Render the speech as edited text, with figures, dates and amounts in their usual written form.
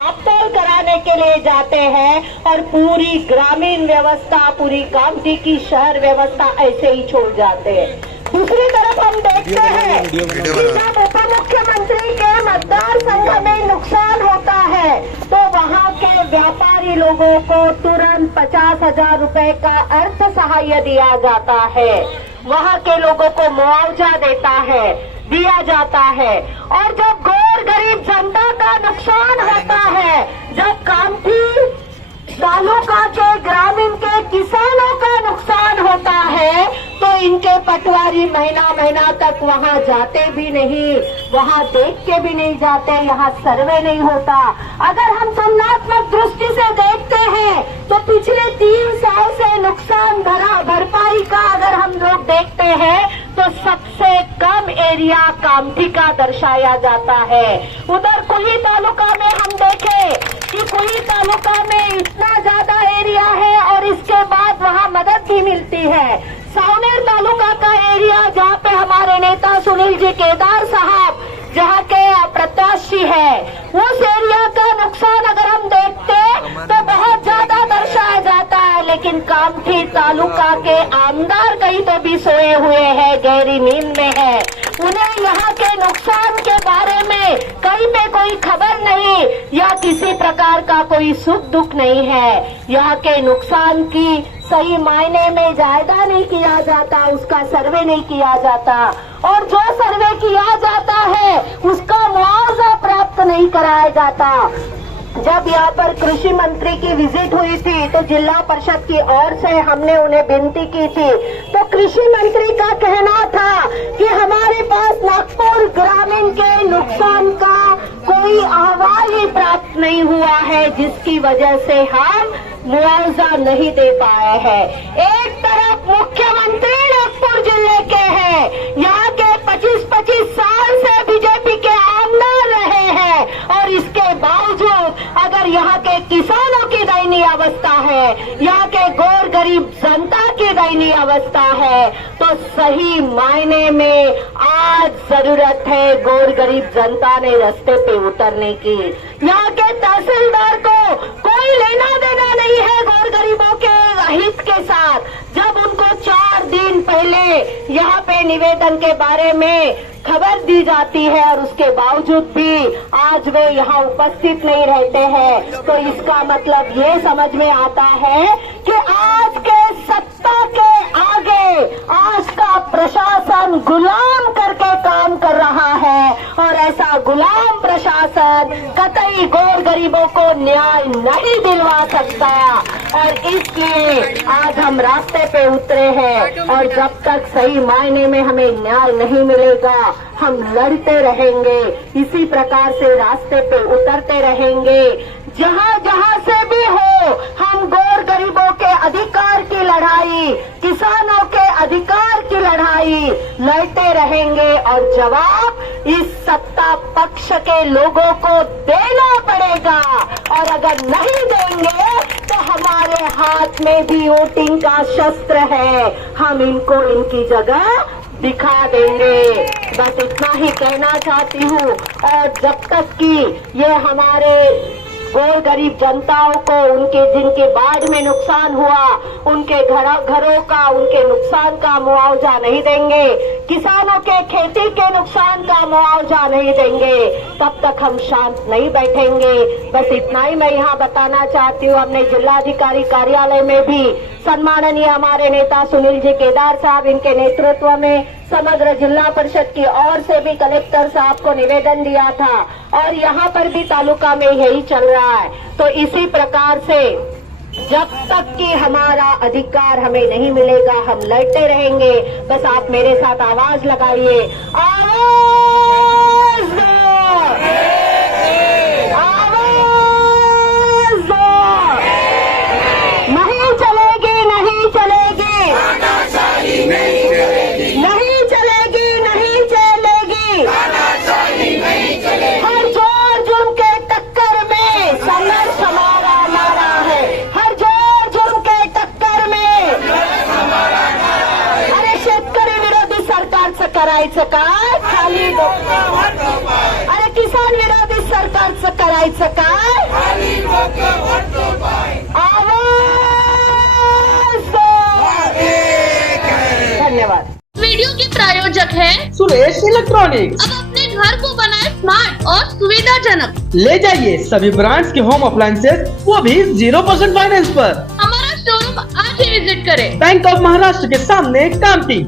Doctor कराने के लिए जाते हैं और पूरी ग्रामीण व्यवस्था, पूरी कामठी की शहर व्यवस्था ऐसे ही छोड़ जाते हैं। दूसरी तरफ हम देखते हैं कि जब उप मुख्यमंत्री के मतदार संघ में नुकसान होता है तो वहां के व्यापारी लोगों को तुरंत 50,000 रुपए का अर्थ सहायता दिया जाता है, वहां के लोगों को मुआवजा दिया जाता है। और जब गौर गरीब जनता का नुकसान होता है, जब कामठी तालुका के ग्रामीण के किसानों का नुकसान होता है, तो इनके पटवारी महीना तक वहां जाते भी नहीं, वहां देख के भी नहीं जाते, यहाँ सर्वे नहीं होता। अगर हम तुलनात्मक दृष्टि से देखते हैं तो पिछले 3 साल से नुकसान भरपाई का अगर हम लोग देखते हैं तो सबसे कम एरिया कामठी का दर्शाया जाता है। उधर कुली तालुका में हम देखें कि कुली तालुका में इतना ज्यादा एरिया है और इसके बाद वहाँ मदद भी मिलती है। सावनेर तालुका का एरिया जहाँ पे हमारे नेता सुनील जी केदार साहब जहाँ के प्रत्याशी है, उस एरिया का नुकसान अगर हम देखते तो बहुत ज्यादा दर्शाया जाता है। लेकिन कामठी तालुका के आमदार कहीं तो भी सोए हुए हैं, गहरी नींद में है, उन्हें यहाँ के नुकसान के बारे में कहीं पे कोई खबर नहीं या किसी प्रकार का कोई सुख दुख नहीं है। यहाँ के नुकसान की सही मायने में जायजा नहीं किया जाता, उसका सर्वे नहीं किया जाता, और जो सर्वे किया जाता है उसका मुआवजा प्राप्त नहीं कराया जाता। जब यहाँ पर कृषि मंत्री की विजिट हुई थी तो जिला परिषद की ओर से हमने उन्हें विनती की थी, तो कृषि मंत्री का कहना था कि हमारे पास नागपुर ग्रामीण के नुकसान का कोई अहवाल ही प्राप्त नहीं हुआ है, जिसकी वजह से हम मुआवजा नहीं दे पाए हैं। एक तरफ मुख्यमंत्री नागपुर जिले के हैं, यहाँ के 25-25 साल से बीजेपी के आमदार रहे हैं, और इसके बावजूद अगर यहाँ के किसानों की दयनीय अवस्था है, यहाँ के गौर गरीब जनता की दयनीय अवस्था है, तो सही मायने में आज जरूरत है गौर गरीब जनता ने रास्ते पे उतरने की। यहाँ के तहसीलदार को कोई लेना देना नहीं है गौर गरीबों के हित के साथ। जब उनको 4 दिन पहले यहाँ पे निवेदन के बारे में खबर दी जाती है और उसके बावजूद भी आज वे यहाँ उपस्थित नहीं रहते हैं, तो इसका मतलब ये समझ में आता है कि आज के सत्ता के आगे आज का प्रशासन गुलाम करके काम कर रहा है, और ऐसा गुलाम प्रशासन कतई गौर गरीबों को न्याय नहीं दिलवा सकता। और इसलिए आज हम रास्ते पे उतरे हैं, और जब तक सही मायने में हमें न्याय नहीं मिलेगा हम लड़ते रहेंगे, इसी प्रकार से रास्ते पे उतरते रहेंगे। जहाँ जहाँ से भी हो हम गौर गरीबों के अधिकार की लड़ाई, किसानों के अधिकार की लड़ाई लड़ते रहेंगे, और जवाब इस सत्ता पक्ष के लोगों को देना पड़ेगा। और अगर नहीं देंगे तो हमारे हाथ में भी वोटिंग का शस्त्र है, हम इनको इनकी जगह दिखा देंगे। बस इतना ही कहना चाहती हूँ। और जब तक कि ये हमारे गौर गरीब जनताओं को उनके जिनके बाढ़ में नुकसान हुआ उनके घरों का उनके नुकसान का मुआवजा नहीं देंगे, किसानों के खेती के नुकसान का मुआवजा नहीं देंगे, तब तक हम शांत नहीं बैठेंगे। बस इतना ही मैं यहाँ बताना चाहती हूँ। हमने जिलाधिकारी कार्यालय में भी सम्माननीय हमारे नेता सुनील जी केदार साहब इनके नेतृत्व में समग्र जिला परिषद की ओर से भी कलेक्टर साहब को निवेदन दिया था, और यहाँ पर भी तालुका में यही चल रहा है। तो इसी प्रकार से जब तक कि हमारा अधिकार हमें नहीं मिलेगा हम लड़ते रहेंगे। बस आप मेरे साथ आवाज लगाइए, आवाज दो, आवाज दो। नहीं चलेगी, नहीं चलेगी, नहीं चलेगी, नहीं चलेगी, नहीं चलेगी। हर जोर जुर्म के टक्कर में संघर्ष हमारा नारा है, हर जोर जुर्म के टक्कर में। अरे शेतकरी विरोधी सरकारचं करायचं काय? खाली करायचं काय? आवाज दो. धन्यवाद. वीडियो के प्रायोजक है सुरेश इलेक्ट्रॉनिक्स। अब अपने घर को बनाए स्मार्ट और सुविधाजनक। ले जाइए सभी ब्रांड्स के होम अप्लायंसेस, वो भी 0% फाइनेंस पर। हमारा शोरूम आज ही विजिट करें। बैंक ऑफ महाराष्ट्र के सामने कामठी।